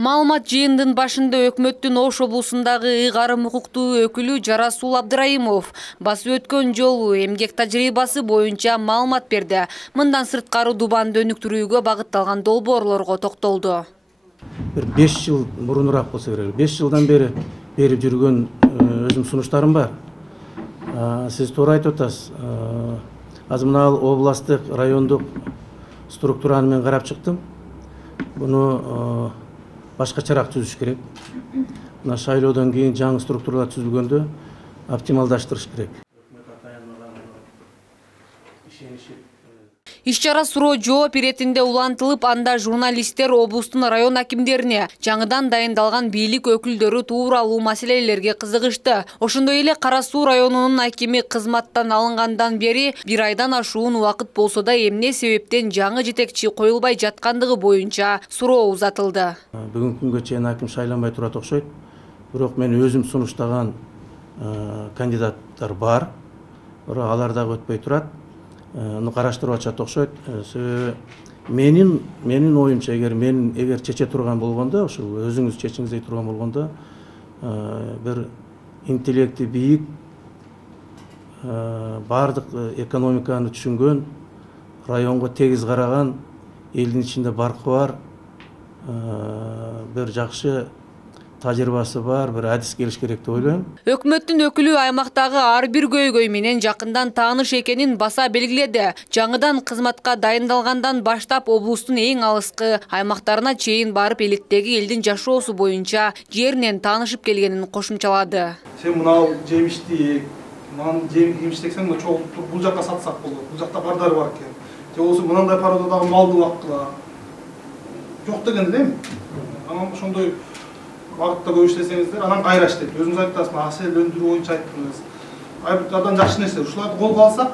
Маалымат жыйындын башында өкмөттүн Ош облусундагы ыйгарым укуктуу өкүлү Жарасул Абдрайымов басып өткөн жолу эмгек тажрыйбасы боюнча маалымат берди. Мындан сырткары Дубанды өнүктүрүүгө багытталган долбоорлорго токтолду. Bir 5 yıl burunuraq bolsa керек. 5 жылдан бери берип жүргөн өзүм сунуштарым бар. Сиз туура айтып атасыз. Азыр мына областтык, райондук структураны мен карап чыктым. Буну башкачараак түзүш керек. Мына шайлоодон кийин жаңы структуралар түзүлгөндө оптималдаштырыш керек. Иш-чара суроо жооп иретинде улантылып, анда журналисттер облустун район акимдерине жаңыдан дайындалган бийлик өкүлдөрү тууралуу маселелерге кызыгышты. Ошондой эле Кара Суу районунун акими кызматтан алынгандан бери 1 айдан ашуун убакыт болсо да эмне себептен жаңы жетекчи коюлбай жаткандыгы боюнча суроо узатылды. Бүгүнкү күнгө чейин аким шайланбай турат окшойт. Бирок мен өзүм сунуштаган кандидаттар бар. Бирок алар дагы өтпөй турат. Караштырып атышат окшойт. Менин оюмча, эгер чече турган болгондо, ошол өзүңүз чечиңиздей турган болгондо, бир интеллекти бийик, бардык экономиканы түшүнгөн, районго тегиз караган, элдин ичинде баркы бар, бир жакшы тажрыйбасы бар, бир адис келиш керек деп ойлойм. Өкмөттүн өкүлү аймактагы ар бир көйгөй менен жакындан тааныш экенин баса белгиледи. Жаңыдан кызматка дайындалгандан баштап облустун эң алыскы аймактарына чейин барып элеттеги элдин жашоосу боюнча жеринен таанышып келгенин кошумчалады. Сен мына жемишти, мына жемиш десең, бул жакка сатсак болот. Бул жакта бардар бар экен. Же болсо мындай пародадагы малды убакыла жок деген элем. Анан ошондой багытта көп иштесеңиздер, анан кайра иштейт. Өзүңүз айтасыз, маселе өндүрүү боюнча айттыңыз. Айбырдан жакшы нерсе. Ушуларды колго алсак,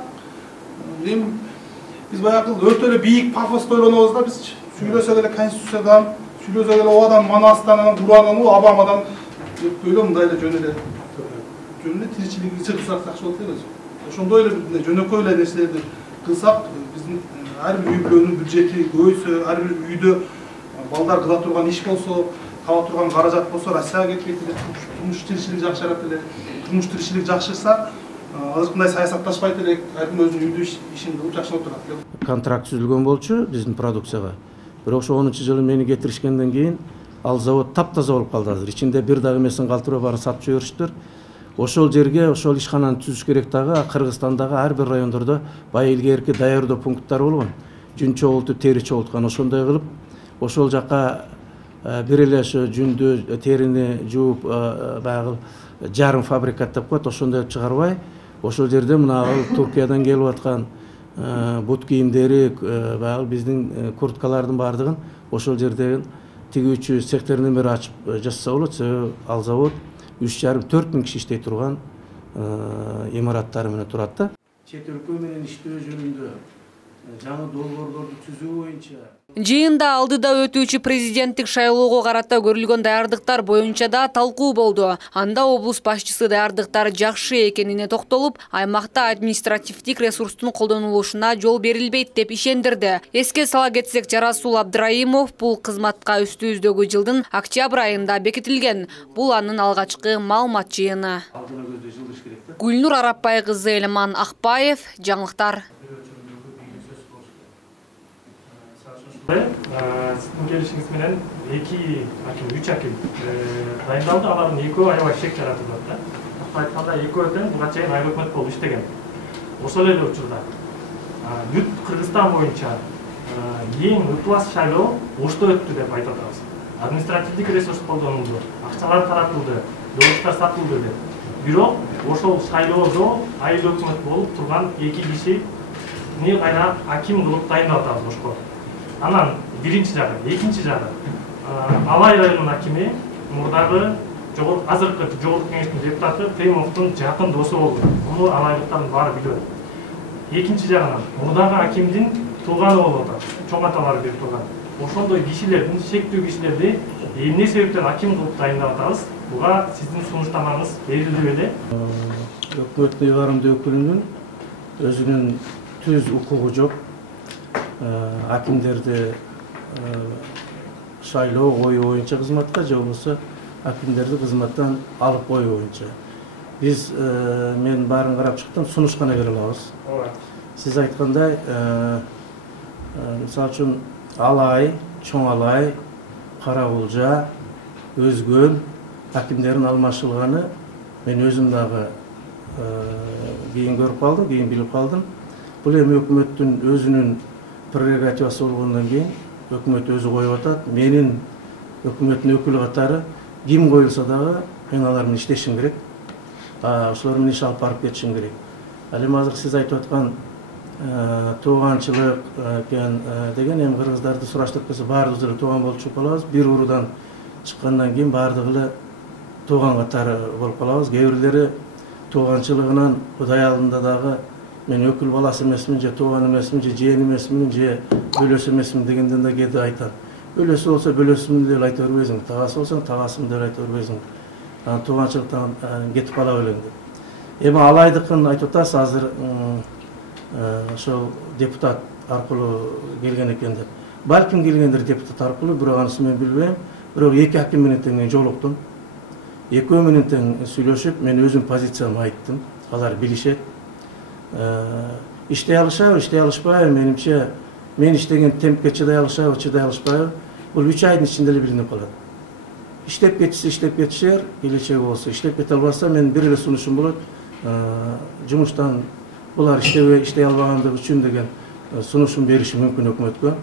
биз баягы өтө эле бийик пафоста ойлонобуз да, биз сүйлөсөк эле Конституциядан, сүйлөсөк эле ОАдан, Манастан, Курандан, Обамадан ойлойм, мындай эле жөн эле тиричилиги чыгсак жакшы болот эле. Ошондой эле жөнөкөй эле нерселерди кылсак, биздин ар бир үй бүлөнүн бюджети көбөйсө, ар бир үйдө балдар кыла турган иш болсо, таба турган каражат болсо, Россияга кетпейт эле, турмуш тиричилик жакшырат эле. Турмуш тиричилик жакшырса, азыркындай саясатташпайт элек, ар ким өзүнүн үйдө ишин кылып жакшы отурат. Контракт түзүлгөн болчу биздин продукцияга. Бирок ошо 10-жылы мени кетиришкенден кийин ал завод таптаза болуп калды азыр. Ичинде бир дагы эмесин калтырып баарын сатып жибериштир. Ошол жерге ошол ишкананы түзүш керек дагы. Кыргызстандагы ар бир райондордо бая илгерки даярдоо пункттары болгон. Жүн чогулту, тери чогулткан, ошондой кылып, ошол жакка бир эле ошо жүндү, терини жууп, баягы жарым фабрикат деп коет, ошондой чыгарбай, ошол жерде мына Туркиядан келип аткан бут кийимдери, баягы биздин курткалардын баардыгын ошол жерден тигүүчү цехтеринин бири ачып жасаса болот. Себеби ал завод 3,5–4 миң киши иштей турган имараттары менен турат да. Чет өлкө менен иштөө жөнүндө жаңы долбоорлорду түзүү боюнча жыйында алдыда өтүүчү президенттик шайлоого карата көрүлгөн даярдыктар боюнча да талкуу болду. Анда облус башчысы даярдыктар жакшы экенине токтолуп, аймакта административдик ресурстун колдонулушуна жол берилбейт деп ишендирди. Эске сала кетсек, Жарасул Абдрайымов бул кызматка үстүбүздөгү жылдын октябрь айында бекитилген. Бул анын алгачкы маалымат жыйыны. Гүлнур Арапбай кызы, Элеман Акбаев, жаңылыктар. Сиздин келишиңиз менен 2 аким, 3 аким дайындалды, алардын 2-өө аябай шек жаратылат да. Айтканда 2-өдөн буга чейин айыл өкмөт болуп иштеген. Ошол эле учурда бүт Кыргызстан боюнча эң ыкылас шайлоо Ошто өттү деп айтып атабыз. Административдик ресурс колдонулду, акчалар таратылды, жолдоштор сатылды деп. Бирок ошол шайлоодо айыл өкмөт болуп турган 2 кишини кайра аким кылып дайындап атабыз Ошко. Анан биринчи жагы, экинчи жагы, Алай районунун акими мурдагы азыркы жогорку кеңештин депутаты Темовдун жакын досу болду. Муну алайлыктардын баары билет. Экинчи жагынан мурдагы акимдин тууганы болуп атат, чоң аталары берип турган. Ошондой кишилердин, шектүү кишилерди эмне себептен аким кылып дайындап атабыз? Буга сиздин сунуштамаңыз берилди беле? Өкмөт ыйгарымдуу өкүлүнүн өзүнүн түз укугу жок. акимдерди шайлоо кою боюнча кызматка же болбосо акимдерди кызматтан алып коюу боюнча биз мен баарын карап чыктым, сунуш гана бере алабыз. Сиз айткандай мисалы үчүн Алай, Чоң Алай, Кара Кулжа, Өзгөн акимдердин алмашылганы мен өзүм дагы кийин көрүп калдым, кийин билип калдым. Бул эми өкмөттүн өзүнүн прерогативасы болгондон кийин өкмөт өзү коюп атат. Менин өкмөттүн өкүлү катары ким коюлса дагы мен алар менен иштешим керек. Ошолор менен иш алып барып кетишим керек. Ал эми азыр сиз айтып аткан тууганчылык деген эми кыргыздарды сураштырып келсе баардыгыбыз эле тууган болуп чыгып калабыз. Бир уруудан чыккандан кийин баардыгы эле тууган катары болуп калабыз. Кээ бирлери тууганчылыгынан Кудай алдында дагы мен өкүл баласы эмесмин, же тууган эмесмин, же жээн эмесмин, же бөлөсү эмесмин дегенден да кээде айтат. Бөлөсү болсо бөлөсүмүн деп айта бербейсиң, тагасы болсоң тагасымын деп айта бербейсиң. Тууганчылыктан кетип кала белең деп. Эми Алайдыкын айтып атасыз, азыр ошол депутат аркылуу келген экен деп. Балким келгендер депутат аркылуу, бирок анысын мен билбейм. Бирок эки аким менен тең жолуктум. Экөө менен тең сүйлөшүп, мен өзүм позициямды айттым. Алар билишет. Иштей алышабы, иштей алышпайбы, менимче мен иштеген темпке чыдай алышабы, чыдай алышпайбы, бул 3 айдын ичинде эле билинип калат. Иштеп кетишсе иштеп кетишер, келечеги болсо, иштеп кете албаса мен бир эле сунушум болот. Жумуштан булар иштей албагандыгы үчүн деген сунушун бериши мүмкүн өкмөткө.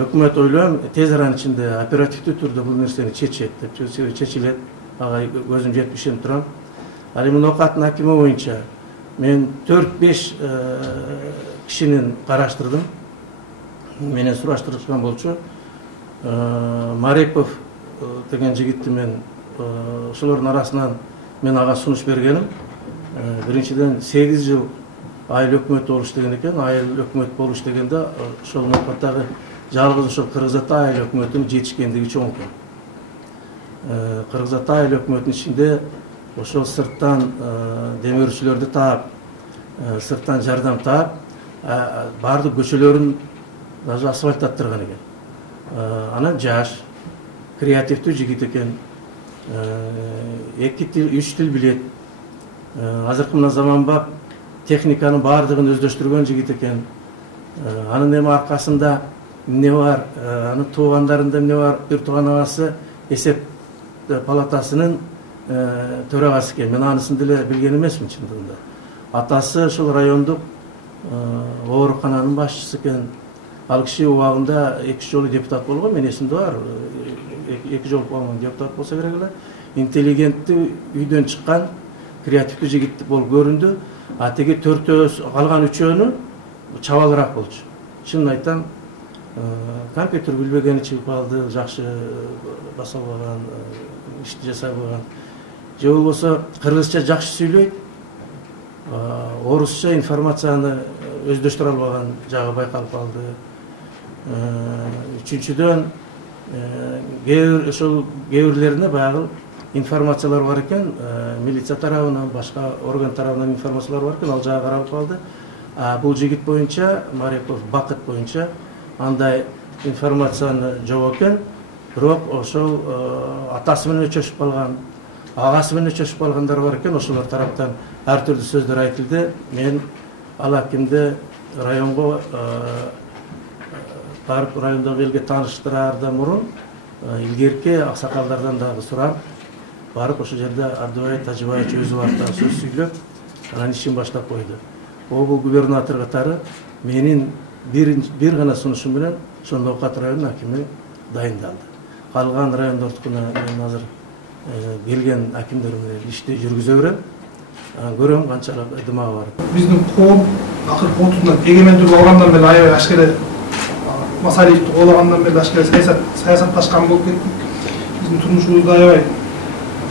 Өкмөт ойлойм тез аранын ичинде оперативдүү түрдө бул нерсени чечет деп, чечилет. Ага көзүм жетип ишенип турам. Ал эми Нокаттын акими боюнча мен 4-5 кишинин караштырдым. Менен сураштырышкан болчу. Мареков деген жигитти мен ошолордун арасынан мен ага сунуш бергеним. Биринчиден 8 жыл айыл өкмөт болуш деген экен. Айыл өкмөт болуш дегенде ошол Нокаттагы жалгыз ошол Кыргыз Ата айыл өкмөтүнүн жетишкендиги чоң экен. Кыргыз Ата айыл өкмөтүнүн ичинде ошол сырттан демирчилерди таап, сырттан жардам таап, баардык көчөлөрүн даже асфальттаттырган экен. Анан жаш, креативдүү жигит экен. 2 тил, 3 тил билет. Азыркы мына заманбап техниканын баардыгын өздөштүргөн жигит экен. Анын эми аркасында эмне бар, анын туугандарында эмне бар, бир тууган агасы эсеп палатасынын төрагасы экен. Мен анысын деле билген эмесмин чындыгында. Атасы ошол райондук оорукананын башчысы экен. Ал киши убагында 2 жолу депутат болгон, мен эсимде бар. 2 жолу болгон депутат болсо керек эле. Интеллигенттүү үйдөн чыккан, креативдүү жигит болуп көрүндү. А теги 4-өө, калган 3-өөнү чабалыраак болчу. Чынын айтам, компьютер билбегени чыгып калды, жакшы баса албаган, ишти жасай албаган. Же болбосо кыргызча жакшы сүйлөйт, орусча информацияны өздөштүрө албаган жагы байкалып калды. Үчүнчүдөн ошол кээ-бирлерине баягы информациялар бар экен, милиция тарабынан, башка орган тарабынан информациялар бар экен, ал жагы каралып калды. Бул жигит боюнча, Мареков Бакыт боюнча андай информацияны жок экен, бирок ошол атасы менен өчөшүп калган, агасы менен өчөшүп калгандар бар экен. Ошолор тараптан ар түрдүү сөздөр айтылды. Мен ал акимди районго барып, райондогу элге тааныштыраардан мурун илгерки аксакалдардан дагы сурап, барып ошол жерде Абдыбай Тажыбаевич өзү барып сөз сүйлөп, анан ишин баштап койду. Бул губернатор катары менин бир гана сунушум менен ошол Нокат районунун акими дайындалды. Калган райондордукуна мен азыр келген акимдер менен ишти жүргүзө берем. Көрөм канчалык ыдымагы бар. Биздин коом акыркы 30-дан эгемендүүлүк алгандан бери аябай ашкере Масалиевди коолагандан бери ашкере саясатташкан болуп кеттик. Биздин турмушубузда аябай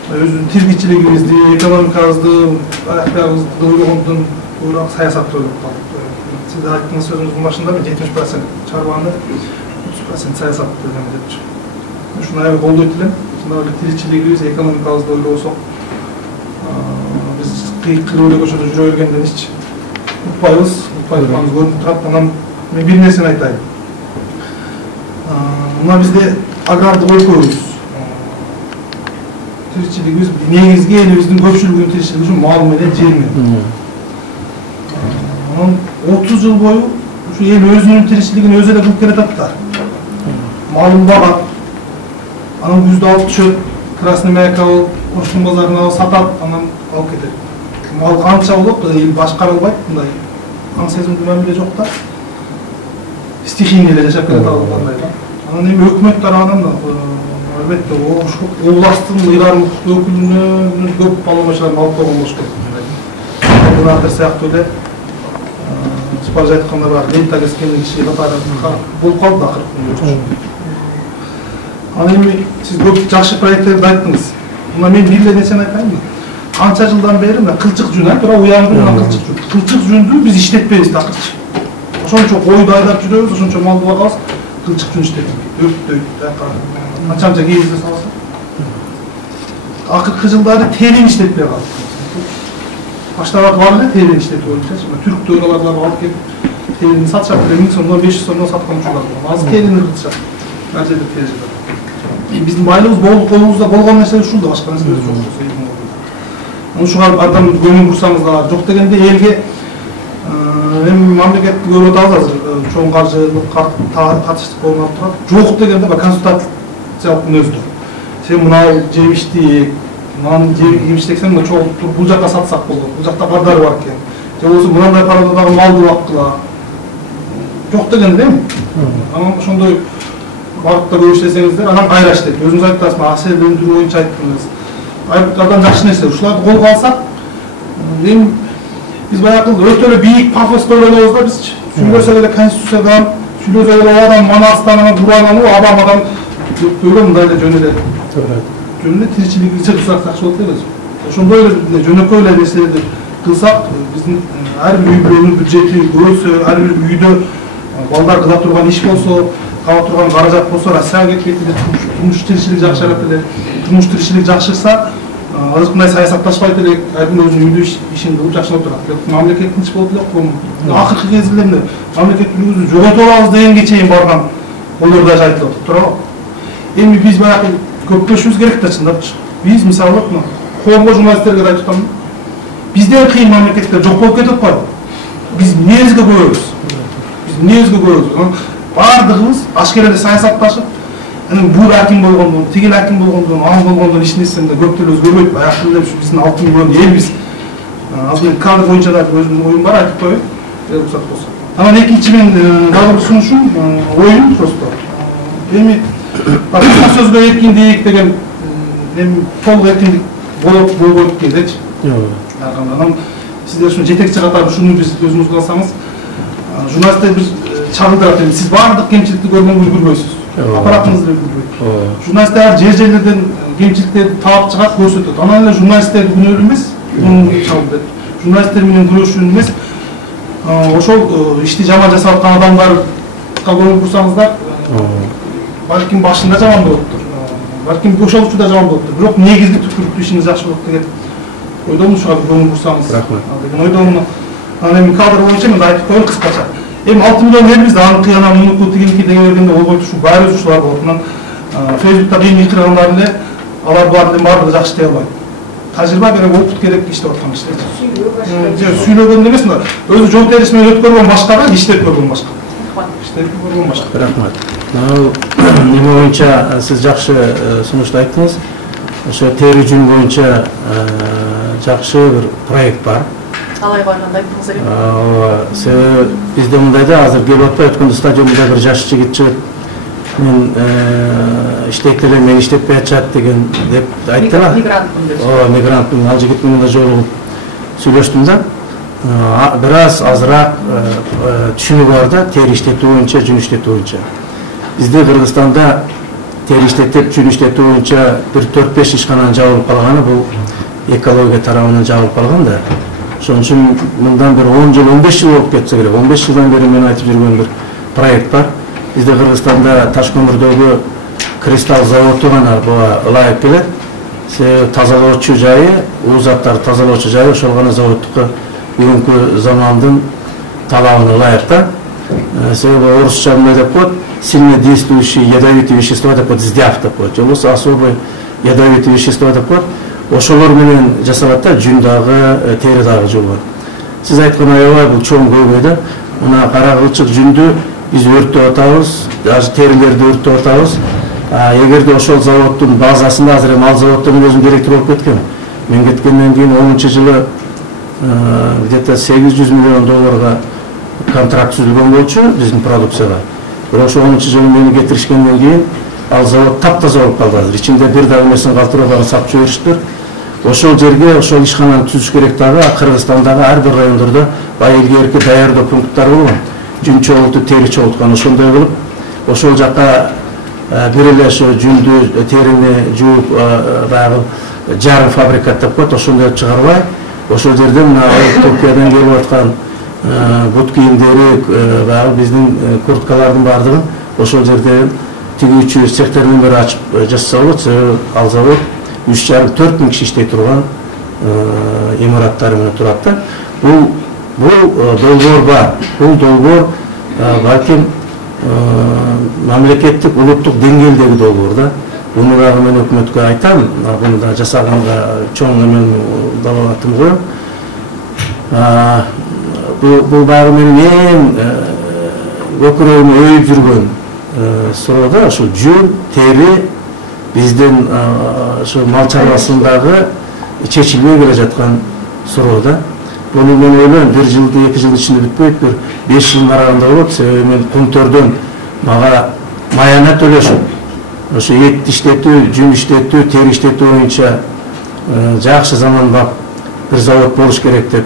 өзүбүздүн тиричилигибизди, экономикабызды, аябагыбызды ойлогондон ko'ra siyasatda o'ylab qoldik. Siz aytgan so'zingizning boshida men 70% chorvani, 30% siyosatda o'ylayman deb chiqdim. Shuni qo'lda aytdim. Shunday tirikchiligimiz, ekonomikamizni o'ylasak, biz qiyiq qilib o'ylab o'shada yuravergandan hech utpaymiz ko'rinib turadi. Onam Мен бир нерсени айтайын. Мына бизде агрардык өлкөбүз. Тиричилигибиз негизги элибиздин көпчүлүгүнүн тиричилиги ушу мал менен жер менен. 30 жыл бою ушу эл өзүнүн тиричилигин өзү эле кылып келатат да. Малын багат, анан күздө алып түшөт, красный маяк алып, Орштун базарына сатат, анан алып кетет. Мал канча болот, эл башкара албайт, мындай аң сезимдүү мамиле жок да. Стихийный эле жашап келе аталгандай да. Анан эми өкмөт тарабынан албетте областтын ыйгарым өкүлүнө көп полномочияларын алып койгон болуш керек. Губернатор сыяктуу эле сыпарыш айтканда бар лента кескен киши катары болуп калды акыркы. Анан эми сиз көп жакшы проекттерди айттыңыз. Мына мен бир эле нерсени айтайынбы? Канча жылдан бери мына кылчык жүн, туура уянгы кылчык жүн. Кылчык жүндү биз иштетпейбиз такырчы. Ошончо койду айдап жүрөбүз, ошончо малды багабыз, кылчык жүн иштетип, өптөйт, канчанча кийизде салса. Акыркы жылдары терин иштетпей калды. Баштап бар эле терин иштетип боюнча, түрк дойларларга алып келип терини сатышат эле 1000 сомдон 500 сомдон саткан учурлар бар. Азыр терини кылышат. Ар жерде тери жатат. Биздин байлыгыбыз колубузда болгон нерсе ушул да, башка нерсе жок. Ушуга адам көңүл бурсаңыздар, жок дегенде элге эми мамлекетти көрүп атабыз азыр чоң каржылык катыштык болуп турат. Жок дегенде консультациялык мүнөздү. Сен мына жемишти, мынаны жемиштексең мына чогултуп бул жакка сатсак болот. Бул жакта базар бар экен. Же болбосо мындай пародадагы малды баккыла. Жок дегенде эми. Анан ошондой багытта көп иштесеңиздер, анан кайра иштейт. Өзүңүз айттыңыз, асел өндүрүү боюнча айттыңыз. Айыптардан жакшы нерсе. Ушуларды колго алсак, эми биз баягы өтө эле бийик пафос ойлонобуз да биз. Сүйлөсөк эле конституциядан, сүйлөсөк эле адам Манастан, Курандан, Обамадан өткөргөн мындай эле жөн эле тиричилиги сыртсак жакшы болот эле. Ошондой эле жөнөкөй эле нерселерди кылсак, биздин ар бир үй бүлөнүн бюджети көбөйсө, ар бир үйдө балдар кыла турган иш болсо, кала турган каражат болсо, Россияга кетпейт эле, турмуш тиричилик жакшырат эле. Турмуш тиричилик жакшырса, азыр мындай саясатташпайт элек, ар ким өзүнүн үйдө ишин кылып жакшырып турат. Мамлекет тынч болот эле, коом. Акыркы кезде эмне мамлекеттүүлүгүбүздү жоготуп алабыз дегенге чейин барган болор да айтылып атат, туурабы? Эми биз баягы көпкөшүбүз керек да чындапчы. Биз мисалы коомго журналисттерге да айтып атам. Бизден кыйын мамлекеттер жок болуп кетип атпайбы? Биз эмнебизге көбөйбүз? Бардыгыбыз ашкереле саясатташып, бул аким болгондон, тигил аким болгондон, ал болгондон ишнесинде көптөр өзгөрбөйт. Баягы эле биздин алтын күбөнү элбиз. Азыр кадр боюнча да өзүмдүн оюм бар, айтып коеюн. Рұқсат болса. Анан экинчи мен дагы сунушум оюм просто. Эми башка сөзгө эркиндик деген эми толук эркиндик болбойт дечи. Анан сиздер ушун жетекчи катары ушуну биз өзүңүзгө алсаңыз, журналисттер бир чагылдырат. Сиз баардык кемчиликти көргөнгө үлгүрбөйсүз. Аппаратыңыз эле үлгүрбөйт. Журналисттер жер-жерлерден кемчиликтерди таап чыгат, көрсөтөт. Анан эле журналисттерди күнөөлүү эмес, журналисттер менен күрөшүү эмес. Ошол ишти жаман жасап аткан адамдарга көңүл бурсаңыздар, балким башында жаман болуптур. Балким ошол учурда жаман болуптур. Бирок негизги түпкүрүктүү ишиңиз жакшы болот деген ойдомун. Ушуга көңүл бурсаңыз. Рахмат. Деген ойдомун. Анан эми кадр боюнча мен айтып коеюн кыскача. Эми 6 миллион элбиз да, аныкы анан мунуку тигиники деген бергенде болбойт, ушу баары ушулар болот. Анан Facebook'та кийин кыргындар эле алар баардыгы баардыгы жакшы иштей албайт. Тажрыйба керек, опыт керек иштеп аткан кишилер. Сүйлөгөн эмес, өзү жол терisi менен өткөргөн башкага, иштеп көргөн башка. Иштеп көргөн башка. Рахмат. Неме боюнча сиз жакшы сунушту айттыңыз. Ошо тери жүн боюнча жакшы бир проект бар. Алай барганда айттыңыз эле. Себеби бизде мындай да, азыр келип атпай өткөндө стадиондо бир жаш жигит чыгып, мен иштейт элем, мен иштетпей атышат деген деп айттыла. Мигрантмын, ал жигит менен да жолугуп сүйлөштүм да. Бир аз азыраак түшүнүгү бар да, тери иштетүү боюнча, жүн иштетүү боюнча. Бизде Кыргызстанда тери иштетип, жүн иштетүү боюнча бир 4-5 ишкананын жабылып калганы, бул экология тарабынан жабылып калган да. Ошон үчүн мындан бир 10 жыл, 15 жыл болуп кетсе керек. 15 жылдан бери мен айтып жүргөн бир проект бар. Бизде Кыргызстанда Ташкөмүрдөгү кристалл заводу гана буга ылайык келет. Себеби тазалоочу жайы, уу заттарды тазалоочу жайы ошол гана заводтука бүгүнкү замандын талабына ылайык да. Себебі орысша мындай деп қойды, сильно действующие ядовитые вещества деп қойды, СДАФ деп қойды. Болса особый ядовитые вещества деп қойды. Ошолор менен жасалат да жүндагы, теридагы жолбор. Сиз айткан аябай бул чоң көйгөйдө. Мына кара кылчык жүндү биз өрттөп атабыз, даже терилерди өрттөп атабыз. Эгерде ошол заводдун базасында азыр эми ал заводдун өзүм директор болуп кеткем. Мен кеткенден кийин 10-жылы где-то $800 миллион контракт түзүлгөн болчу биздин продукцияга. Бирок ошо 10-жылы мени кетиришкенден кийин ал завод таптаза болуп калды азыр. Ичинде бир дагы эмесин калтырып барып сатып жибериштир. Ошол жерге ошол ишкананы түзүш керек дагы Кыргызстандагы ар бир райондордо баягы илгерки даярдоо пункттары болгон. Жүн чогултуп, тери чогулткан ошондой кылып, ошол жакка бир эле ошо жүндү, терини жууп баягы жарым фабрикат деп коет, ошондой чыгарбай, ошол жерде мына Түркиядан келип аткан бут кийимдери, баягы биздин курткалардын баардыгын ошол жерде тигүүчү цехтердин бири ачып жасаса болот. Себеби ал завод 3,5-4 миң киши иштей турган имараттар менен турат да. Бул долбоор бар. Бул долбоор балким мамлекеттик, улуттук деңгээлдеги долбоор да. Буну дагы мен өкмөткө айтам, буну да жасаганга чоң эмен далалатым коем. Бул баягы менин эң өкүрөгүмө өйүп жүргөн суроо да, ошо жүн, тери биздин ошо мал чарбасындагы чечилбей келе жаткан суроо да. Буну мен ойлойм, 1 жылды, 2 жыл ичинде бүтпөйт, бир 5 жылдын аралыгында болот. Себеби мен Кумтөрдөн мага маяна төлөшүп, ошо эт иштетүү, жүн иштетүү, тери иштетүү боюнча жакшы заманбап бир завод болуш керек деп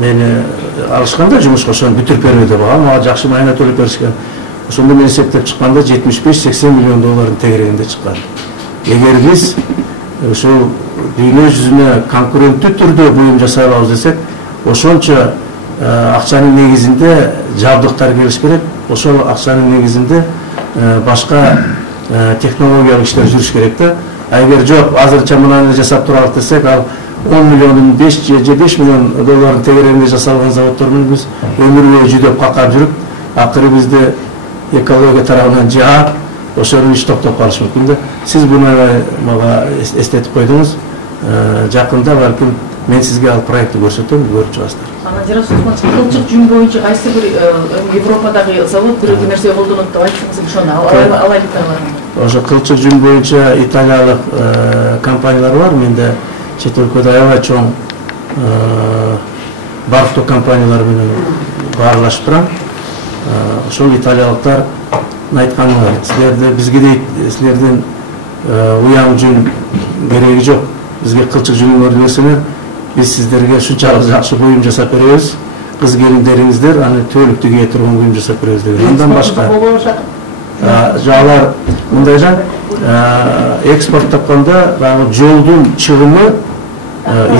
мени алышканда жумушка ошону бүтүрүп бербей деп мага жакшы маяна төлөп беришкен. Ошондо мен эсептеп чыкканда $75-80 миллион тегерегинде чыккан. Эгер биз ошол дүйнө жүзүнө конкуренттүү түрдө буюм жасай алабыз десек, ошончо акчанын негизинде жабдыктар келиш керек. Ошол акчанын негизинде башка технологиялык иштер жүрүш керек да. Эгер жок, азырча мынаны жасап туралык десек, ал 10 миллион, 5 миллион тегерегинде жасалган заводдор менен биз өмүр бою жүдөп какап жүрүп, акыры бизди экология тарабынан жаап, ошонун иш токтоп калышы мүмкүн да. Сиз буну мага эстетип койдуңуз. Жакында балким мен сизге ал проектти көрсөтөм, көрүп чыгасыздар. Жирас Усманович, кылчык жүн боюнча кайсы бир Европадагы завод бир нерсе колдонот деп айтсаңыз, ошону алай деталарын. Ошо кылчык жүн боюнча италиялык компаниялар бар. Менде чет өлкөдө аябай чоң барктоо компаниялар менен баарлашып турам. Ошол италиялыктар айтканыңар, силерде бизге дейт, силердин уяң жүн кереги жок. Бизге кылчык жүнүңөрдү берсеңер, биз сиздерге ушунчалык жакшы буюм жасап беребиз. Кыз келиндериңиздер аны түбөлүктү кие турган буюм жасап беребиз деген. Андан башка алар мындай жан экспорт тапканда баягы жолдун чыгымы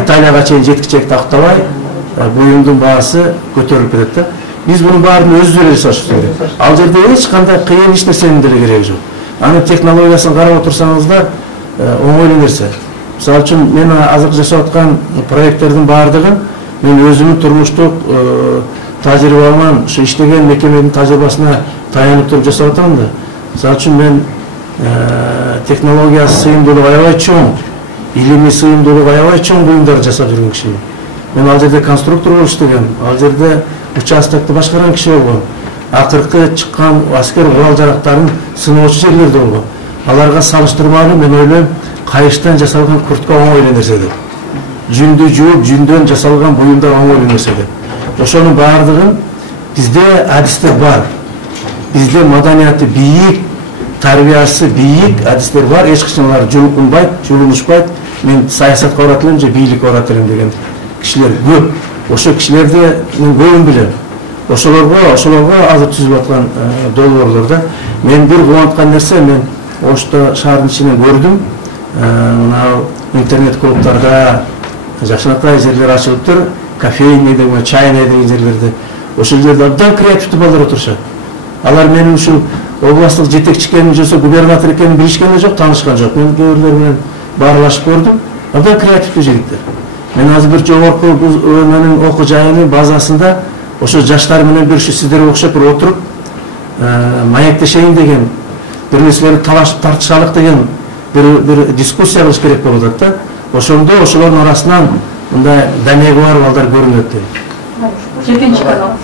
Италияга чейин жеткичек тактабай буюмдун баасы көтөрүлүп кетет да. Биз мунун баарын өзүбүз эле жасашыбыз керек. Ал жерде эч кандай кыйын эч нерсенин деле кереги жок. Анын технологиясын карап отурсаңыздар оңой нерсе. Мисалы үчүн мен азыркы жасап аткан проекттердин баардыгын мен өзүмдүн турмуштук тажрыйбаман, ушу иштеген мекеменин тажрыйбасына таянып туруп жасап атам да. Мисалы үчүн мен технологиясы сыйымдуулугу аябай чоң, илимий сыйымдуулугу аябай чоң буюмдар жасап жүргөн кишимин. Мен ал жерде конструктор болуп иштегем, ал жерде участокты башкарган киши болгон. Акыркы чыккан аскер курал-жарактарын сыноочу жерлерде болгон. Аларга салыштырмалуу мен ойлойм, кайыштан жасалган куртка оңой нерсе деп. Жүндү жууп, жүндөн жасалган буюмдар оңой нерсе деп. Ошонун баардыгын бизде адистер бар. Бизде маданияты бийик, тарбиясы бийик адистер бар. Эч качан алар жулукунбайт, жулунушпайт. Мен саясатка барат элем же бийликке барат элем деген кишилер көп. Ошо кишилерди мен көбүн билем. Ошолорго азыр түзүлүп аткан долбоорлордо мен бир кубанткан нерсе, мен Ошто шаардын ичинен көрдүм. Мына интернет клубтарда жакшынакай жерлер ачылыптыр, кофейня деген, чайная деген жерлерде. Ошол жерде абдан креативдүү балдар отурушат. Алар менин ушул областтык жетекчи экенин жесе губернатор экенин билишкен да жок, таанышкан жок. Мен көбүрлөр менен баарлашып көрдүм. Абдан креативдүү жигиттер. Мен азыр бир жогорку менин окуу жайынын базасында ошо жаштар менен bir сиздерге окшоп bir отуруп маектешейин деген, bir нерселерди талашып тартышалык деген bir дискуссия кылыш керек болуп атат да. Ошондо ошолордун арасынан мындай дамеги бар балдар көрүнөт. Жетинчи канал.